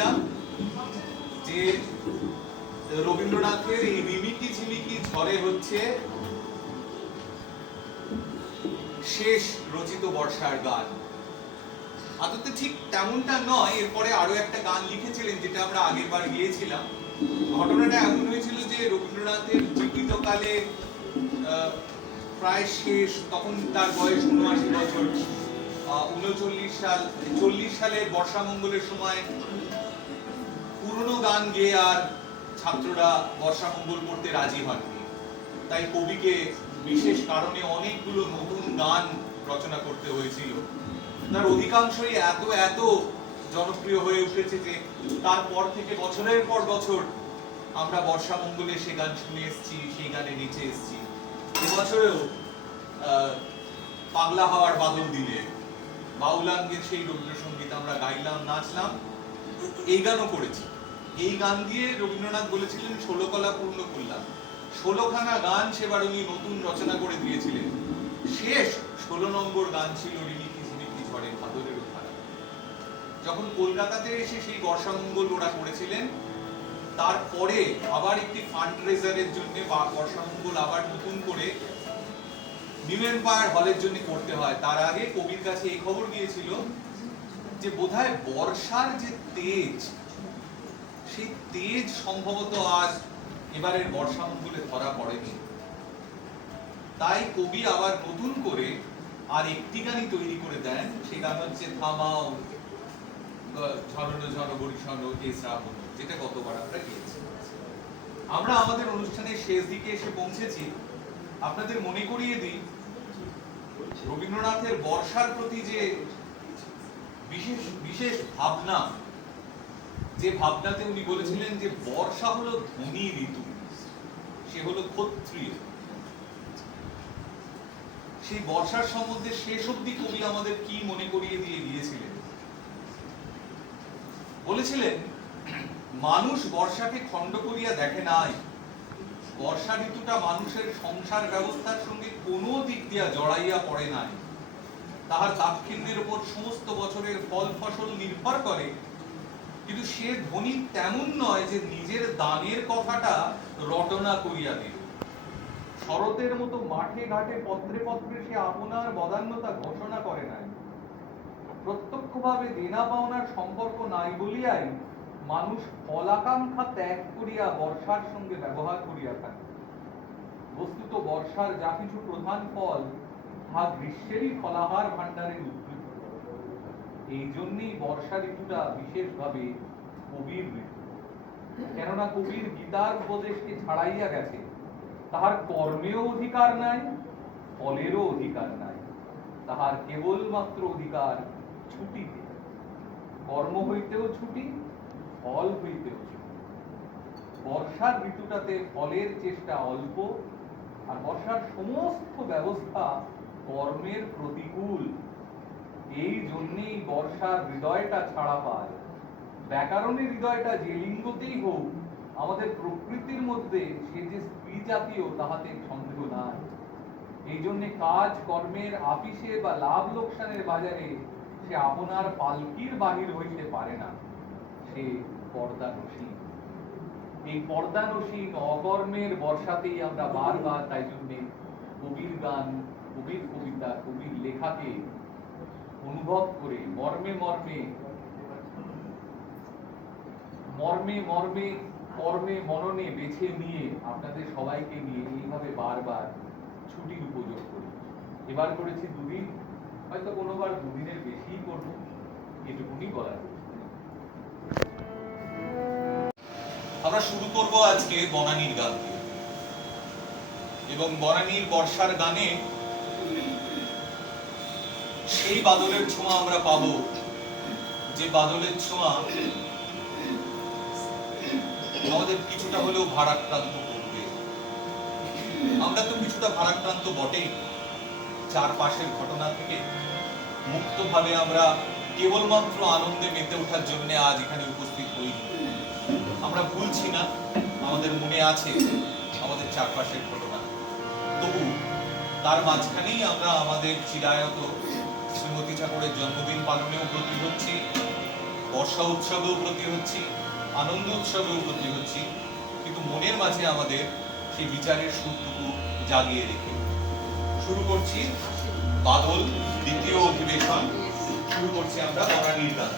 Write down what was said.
বলেছিলাম যে রবীন্দ্রনাথের এই রিমিকি ঝিমিকি ঝড়ে হচ্ছে শেষ রচিত বর্ষার গান। আদতে ঠিক তেমনটা নয়, এরপরে আরো একটা গান লিখেছিলেন যেটা আমরা আগের বার গিয়েছিলাম। ঘটনাটা এমন হয়েছিল যে রবীন্দ্রনাথের জীবিতকালে প্রায় শেষ, তখন তার বয়স ৭৯ বছর, ৪০ সালের বর্ষামঙ্গলের সময় পুরনো গান গেয়ে আর ছাত্ররা বর্ষামঙ্গল করতে রাজি হননি। তাই কবিকে বিশেষ কারণে অনেকগুলো নতুন গান রচনা করতে হয়েছিল। তার অধিকাংশই এত এত জনপ্রিয় হয়ে উঠেছে যে তারপর থেকে বছরের পর বছর আমরা বর্ষামঙ্গলে সে গান শুনে এসেছি, সেই গানে নেচে এসেছি। এবছরেও পাগলা হাওয়ার বাদল দিলে বাউলাঙ্গের সেই রবীন্দ্রসঙ্গীত আমরা গাইলাম, নাচলাম, এই গানও করেছি। এই গান দিয়ে রবীন্দ্রনাথ বলেছিলেন ১৬ কলা পূর্ণ করলাম। ১৬খানা গান সেবার উনি নতুন রচনা করে দিয়েছিলেন। শেষ ১৬ নম্বর গান ছিল রিমিকি ঝিমিকি ঝড়ে ভাদরের ধারা। যখন কলকাতাতে এসে সেই বর্ষামঙ্গল ওরা করেছিলেন, তারপরে আবার একটি ফান্ড রেজারের জন্য বর্ষামঙ্গল আবার নতুন করে নিউ এম্পায়ার হলের জন্য করতে হয়। তার আগে কবির কাছে এই খবর গিয়েছিল যে বোধহয় বর্ষার যে তেজ, সেই তেজ সম্ভবত আজ এবারের বর্ষামঙ্গলে ধরা পড়েনি। তাই কবি আবার নতুন করে আর একটি গানই তৈরি করে দেন। সেই গান হচ্ছে থামাও ঝরনো ঝরো বরিশন এ শ্রাবণ, যেটা গতবার আমরা গিয়েছি। আমরা আমাদের অনুষ্ঠানের শেষ দিকে এসে পৌঁছেছি। আপনাদের মনে করিয়ে দিই, রবীন্দ্রনাথের বর্ষার প্রতি যে বিশেষ বিশেষ ভাবনা, যে ভাবনাতে উনি বলেছিলেন যে বর্ষা হলো ধনী ঋতু, সে হলো ক্ষত্রিয়। সেই বর্ষার সম্বন্ধে শেষ অবধি কবি আমাদের কি মনে করিয়ে দিয়ে গিয়েছিলেন। বলেছিলেন, মানুষ বর্ষাকে খণ্ড করিয়া দেখে নাই। বর্ষা ঋতুটা মানুষের সংসার ব্যবস্থার সঙ্গে কোনো দিক দিয়া জড়াইয়া পড়ে নাই। তাহার দাক্ষিণ্যের উপর সমস্ত বছরের ফল ফসল নির্ভর করে, কিন্তু সে ধনী তেমন নয় যে নিজের দানের কথাটা রটনা করিয়া দিল। শরতের মতো মাঠে ঘাটে পত্রে পত্রে সে আপনার বদান্যতা ঘোষণা করে নাই। প্রত্যক্ষভাবে দেনা পাওনার সম্পর্ক নাই বলিয়াই মানুষ ফলাকাঙ্ক্ষা ত্যাগ করিয়া বর্ষার সঙ্গে ব্যবহার করিয়া থাকে। বস্তুত বর্ষার যা কিছু প্রধান ফল, তা গ্রীষ্মেরই ফলাহার ভাণ্ডারের উদ্ভিদ। এই জন্যই বর্ষা ঋতুটা বিশেষভাবে কবির ঋতু। কেননা কবির গীতার উপদেশকে ছাড়াইয়া গেছে। তাহার কর্মেও অধিকার নাই, ফলেরও অধিকার নাই। তাহার কেবলমাত্র অধিকার ছুটিতে। কর্ম হইতেও ছুটি, ফল হইতেও ছুটি। বর্ষার ঋতুটাতে ফলের চেষ্টা অল্প, আর বর্ষার সমস্ত ব্যবস্থা কর্মের প্রতিকূল। এই জন্যেই বর্ষার হৃদয়টা ছাড়া পায়। ব্যাকরণের হৃদয়টা যে লিঙ্গতেই হোক, আমাদের প্রকৃতির মধ্যে সে যে স্ত্রী জাতীয়, তাহাতে সন্দেহ নাই। এই জন্য কাজ কর্মের আপিসে বা লাভ লোকসানের বাজারে সে আপনার পালকির বাহির হইতে পারে না। সে পর্দানসীন। এই পর্দানসীন অকর্মের বর্ষাতেই আমরা বারবার, তাই জন্যে কবির গান, কবির কবিতা, কবির লেখাকে অনুভব করে মর্মে মর্মে মর্মে মর্মে কর্মে মননে বেছে নিয়ে আপনাদের সবাইকে নিয়ে এইভাবে বারবার ছুটির উপযোগ করি। এবার করেছি 2 দিন, হয়তো কোনোবার 2 দিনের বেশি করব, এটুকুনি বলা যায়। আমরা শুরু করব আজকে বনানীর গান দিয়ে, এবং বনানীর বর্ষার গানে সেই বাদলের ছোঁয়া আমরা পাবো, যে বাদলের ছোঁয়া আমাদের কিছুটা হলেও ভারাক্রান্ত করবে। আমরা তো কিছুটা ভারাক্রান্ত বটেই। চারপাশের ঘটনা থেকে মুক্তভাবে আমরা কেবলমাত্র আনন্দে মেতে ওঠার জন্য আজ এখানে উপস্থিত হই। আমরা ভুলছি না, আমাদের মনে আছে আমাদের চারপাশের ঘটনা। তবু তার মাঝখানেই আমরা আমাদের চিরায়ত শ্রীমতী ঠাকুরের জন্মদিন পালনেও ব্রতী হচ্ছি। বর্ষা উৎসবেও ব্রতী হচ্ছি, আনন্দ উৎসবেও ব্রতী হচ্ছি, কিন্তু মনের মাঝে আমাদের সেই বিচারের সুরটুকু জাগিয়ে রেখে শুরু করছি বাদল দ্বিতীয় অধিবেশন। শুরু করছি আমরা বনানীর গান।